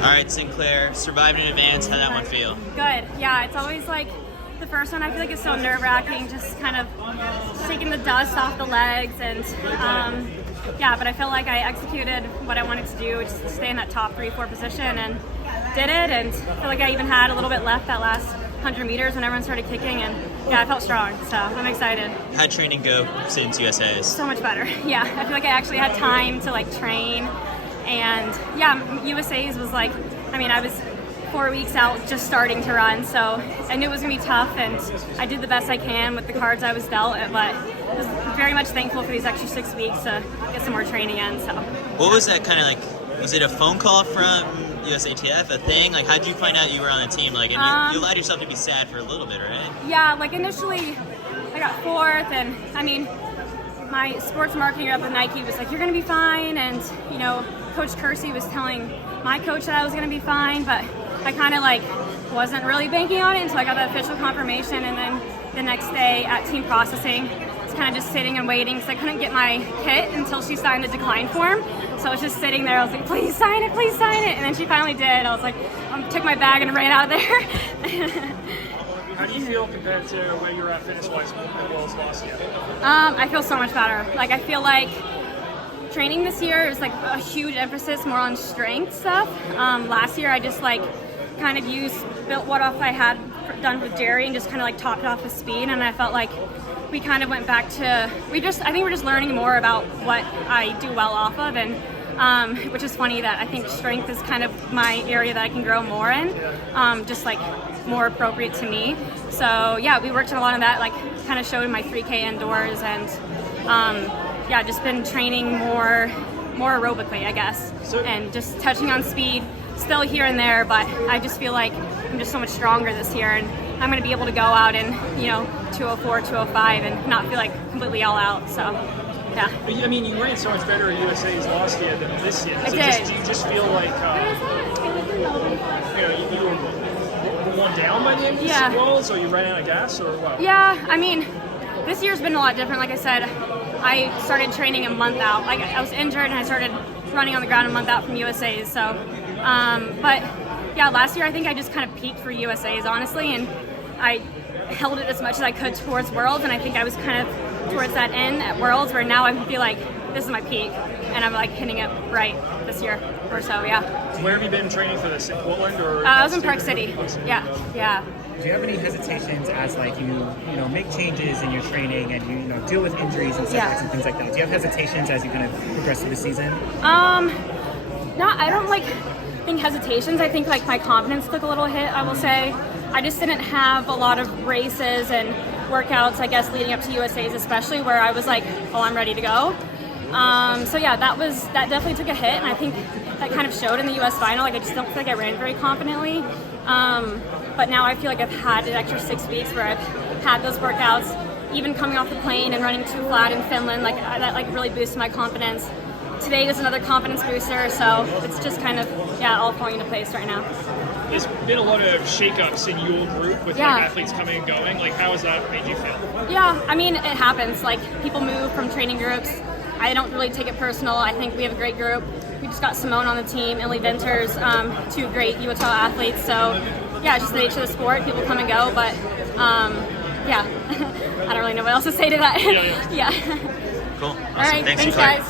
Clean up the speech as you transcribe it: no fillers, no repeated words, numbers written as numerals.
All right, Sinclair, survived in advance. How'd that one feel? Good. Yeah, it's always like the first one. I feel like it's so nerve-wracking, just kind of shaking the dust off the legs, and yeah. But I feel like I executed what I wanted to do, which is to stay in that top 3-4 position, and did it. And I feel like I even had a little bit left that last 100 meters when everyone started kicking, and yeah, I felt strong. So I'm excited. How'd training go since USA's? So much better. Yeah, I feel like I actually had time to like train. And yeah, USA's was like, I mean, I was 4 weeks out just starting to run, so I knew it was going to be tough, and I did the best I can with the cards I was dealt, but I was very much thankful for these extra 6 weeks to get some more training in. So. What was that kind of like? Was it a phone call from USATF, a thing? Like, how'd you find out you were on the team? Like, and you allowed yourself to be sad for a little bit, right? Yeah, like initially I got 4th, and I mean, my sports marketing rep with Nike was like, you're going to be fine, and you know, Coach Kersey was telling my coach that I was going to be fine, but I kind of like wasn't really banking on it until I got the official confirmation, and then the next day at team processing, I was kind of just sitting and waiting because I couldn't get my kit until she signed the decline form. So I was just sitting there. I was like, please sign it, and then she finally did. I was like, took my bag and ran out of there. How do you feel compared to where you were at fitness-wise at Worlds last year? I feel so much better. Like, I feel like training this year is like a huge emphasis more on strength stuff. Last year I just like kind of built what off I had done with Jerry and just kind of like topped it off with speed, and I felt like we kind of went back to, I think we're just learning more about what I do well off of, and which is funny that I think strength is kind of my area that I can grow more in, just like more appropriate to me. So yeah, we worked on a lot of that, like kind of showed my 3K indoors, and yeah, just been training more aerobically, I guess, and just touching on speed, still here and there, but I just feel like I'm just so much stronger this year, and I'm going to be able to go out and, you know, 204, 205 and not feel like completely all out, so yeah. I mean, you ran so much better at USA's last year than this year. I did. Do you just feel like, you know, you were worn down by the end of the Worlds, or you ran out of gas, or what? Yeah, I mean, this year's been a lot different. Like I said, I started training a month out. Like, I was injured and I started running on the ground a month out from USA's. So, but yeah, last year I think I just kind of peaked for USA's, honestly, and I held it as much as I could towards Worlds, and I think I was kind of towards that end at Worlds, where now I feel like this is my peak, and I'm like hitting it right this year or so, yeah. Where have you been training for this? In Portland or? I was in Park City. Yeah. Do you have any hesitations as like you know make changes in your training and you know deal with injuries and setbacks and things like that? Do you have hesitations as you kind of progress through the season? No, I don't like think hesitations. I think like my confidence took a little hit, I will say. I just didn't have a lot of races and workouts, I guess, leading up to USA's, especially, where I was like, oh, I'm ready to go. So yeah, that definitely took a hit, and I think that kind of showed in the US final. Like, I just don't feel like I ran very confidently. But now I feel like I've had an extra 6 weeks where I've had those workouts, even coming off the plane and running 2 flat in Finland, like that like really boosted my confidence. Today was another confidence booster, so it's just kind of, yeah, all falling into place right now. There's been a lot of shake-ups in your group with like athletes coming and going. Like, how has that made you feel? Yeah, I mean, it happens. Like, people move from training groups. I don't really take it personal. I think we have a great group. We just got Simone on the team, Emily Vinters, 2 great UTAH athletes. So yeah, just the nature of the sport. People come and go, but yeah, I don't really know what else to say to that. Yeah. Cool. Awesome. All right, thanks guys.